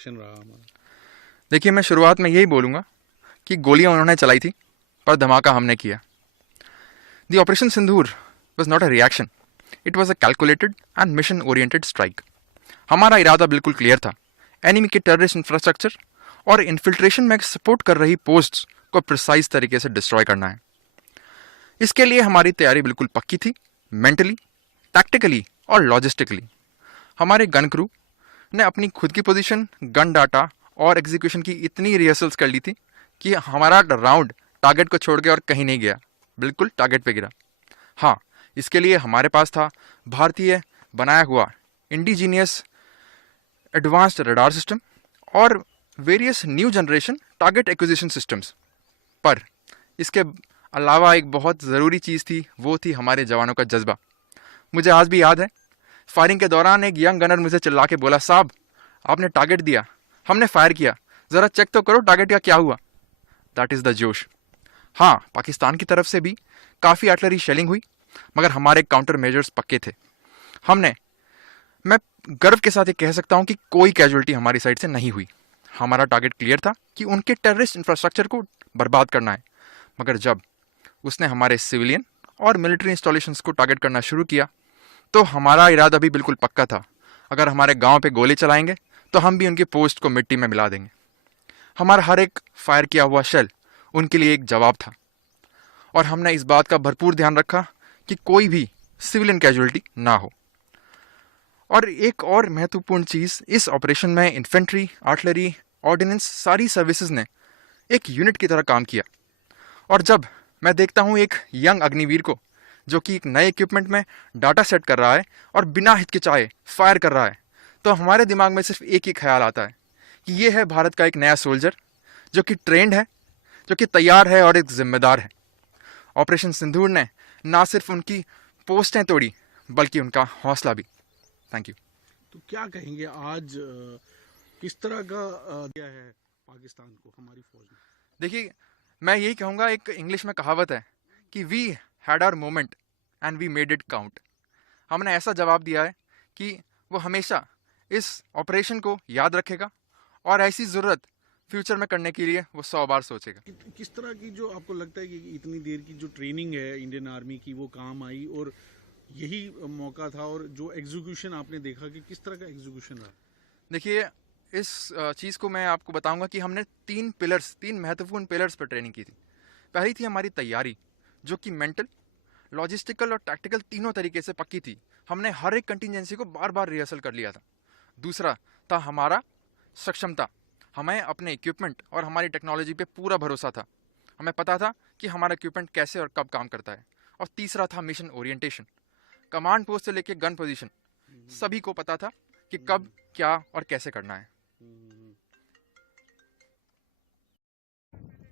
Action रहा हमारा। देखिए, मैं शुरुआत में यही बोलूँगा कि गोलियाँ उन्होंने चलाई थी, पर धमाका हमने किया। The operation Sindoor was not a reaction, it was a calculated and mission oriented strike. हमारा इरादा बिल्कुल क्लियर था, एनिमी के टेररिस्ट इंफ्रास्ट्रक्चर और इन्फिल्ट्रेशन में सपोर्ट कर रही पोस्ट्स को प्रिसाइज तरीके से डिस्ट्रॉय करना है। इसके लिए हमारी तैयारी बिल्कुल पक्की थी, मेंटली, टैक्टिकली और लॉजिस्टिकली। हमारे गन क्रू ने अपनी खुद की पोजीशन, गन डाटा और एग्जीक्यूशन की इतनी रिहर्सल्स कर ली थी कि हमारा राउंड टारगेट को छोड़ के और कहीं नहीं गया, बिल्कुल टारगेट पे गिरा। हाँ, इसके लिए हमारे पास था भारतीय बनाया हुआ इंडिजीनियस एडवांस्ड रडार सिस्टम और various new generation target acquisition systems. पर इसके अलावा एक बहुत ज़रूरी चीज़ थी, वो थी हमारे जवानों का जज्बा। मुझे आज भी याद है, फायरिंग के दौरान एक यंग गनर मुझे चिल्ला के बोला, साहब आपने टारगेट दिया, हमने फायर किया, ज़रा चेक तो करो टारगेट का क्या हुआ। दैट इज़ द जोश। हाँ, पाकिस्तान की तरफ से भी काफ़ी आर्टिलरी शेलिंग हुई, मगर हमारे काउंटर मेजर्स पक्के थे। हमने मैं गर्व के साथ ये कह सकता हूँ कि कोई कैजुअलिटी हमारी साइड से नहीं हुई। हमारा टारगेट क्लियर था कि उनके टेररिस्ट इंफ्रास्ट्रक्चर को बर्बाद करना है। मगर जब उसने हमारे सिविलियन और मिलिट्री इंस्टॉलेशंस को टारगेट करना शुरू किया, तो हमारा इरादा भी बिल्कुल पक्का था। अगर हमारे गांव पे गोली चलाएंगे तो हम भी उनकी पोस्ट को मिट्टी में मिला देंगे। हमारा हर एक फायर किया हुआ शेल उनके लिए एक जवाब था, और हमने इस बात का भरपूर ध्यान रखा कि कोई भी सिविलियन कैजुअलिटी ना हो। और एक और महत्वपूर्ण चीज़, इस ऑपरेशन में इन्फेंट्री, आर्टिलरी, ऑर्डिनेंस, सारी सर्विसेज ने एक यूनिट की तरह काम किया। और जब मैं देखता हूँ एक यंग अग्निवीर को जो कि एक नए इक्विपमेंट में डाटा सेट कर रहा है और बिना हिचकिचाए फायर कर रहा है, तो हमारे दिमाग में सिर्फ एक ही ख्याल आता है कि ये है भारत का एक नया सोल्जर जो कि ट्रेंड है, जो कि तैयार है और एक जिम्मेदार है। ऑपरेशन सिंदूर ने ना सिर्फ उनकी पोस्टें तोड़ी, बल्कि उनका हौसला भी। Thank you. तो क्या कहेंगे आज किस तरह का दिया है पाकिस्तान को हमारी फौज ने? देखिए, मैं यही कहूँगा, एक इंग्लिश में कहावत है कि we had our moment and we made it count. हमने ऐसा जवाब दिया है कि वो हमेशा इस ऑपरेशन को याद रखेगा और ऐसी ज़रूरत फ्यूचर में करने के लिए वो 100 बार सोचेगा। किस तरह की जो आपको लगता है कि इतनी देर की जो ट्रेनिंग है इंडियन आर्मी की वो काम आई और यही मौका था, और जो एग्जीक्यूशन आपने देखा कि किस तरह का एग्जीक्यूशन रहा? देखिए, इस चीज़ को मैं आपको बताऊंगा कि हमने तीन महत्वपूर्ण पिलर्स पर ट्रेनिंग की थी। पहली थी हमारी तैयारी, जो कि मेंटल, लॉजिस्टिकल और टैक्टिकल तीनों तरीके से पक्की थी। हमने हर एक कंटिजेंसी को बार बार रिहर्सल कर लिया था। दूसरा था हमारा सक्षमता। हमें अपने इक्विपमेंट और हमारी टेक्नोलॉजी पे पूरा भरोसा था। हमें पता था कि हमारा इक्विपमेंट कैसे और कब काम करता है। और तीसरा था मिशन ओरिएंटेशन। कमांड पोस्ट से लेकर गन पोजीशन, सभी को पता था कि कब, क्या और कैसे करना है।